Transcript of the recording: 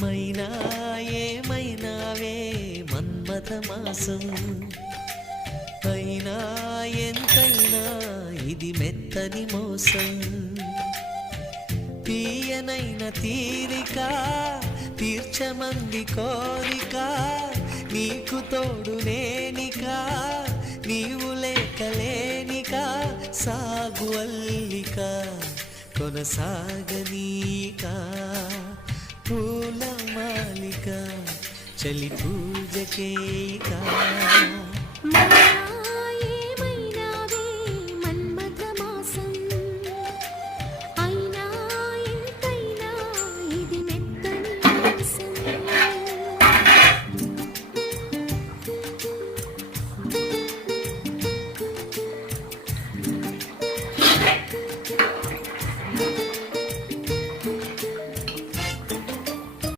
మైనా ఏమైనావే మన్మథ మాసం, అయినా ఎంతైనా ఇది మెత్తని మోసం. తీయనైన తీరిక తీర్చమంది కోరిక, నీకు తోడు నేనిక నీవు లేకలేనిక. సాగు అల్లిక కొనసాగనీక, పూల మాలిక చలి పూజకేక.